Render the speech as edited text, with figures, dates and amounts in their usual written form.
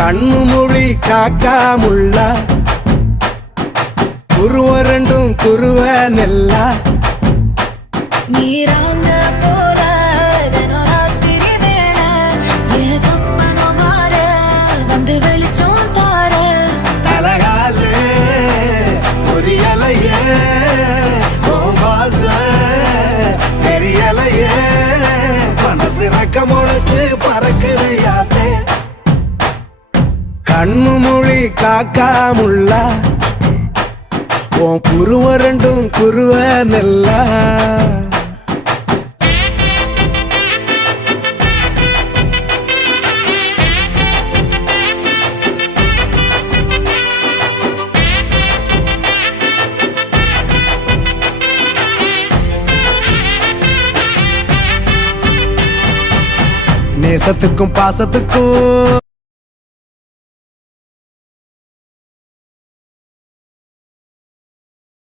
கண்ணு மொழி காக்காமுள்ள குருவ ரெண்டும் குருவ நெல்லா நீராங்க போல தினராத்திரி வேண என் சொப்பனம் மாற வந்து வெளிச்சம் தார தலகாலே பொரியலையே ஓம்பாச பெரியலையே மனசு ரக்க முளைச்சு பறக்குது யாத்தே கண்ணு மொழி காக்காமுள்ள உன் குருவ ரெண்டும் குருவ நெல்லா நேசத்துக்கும் பாசத்துக்கும்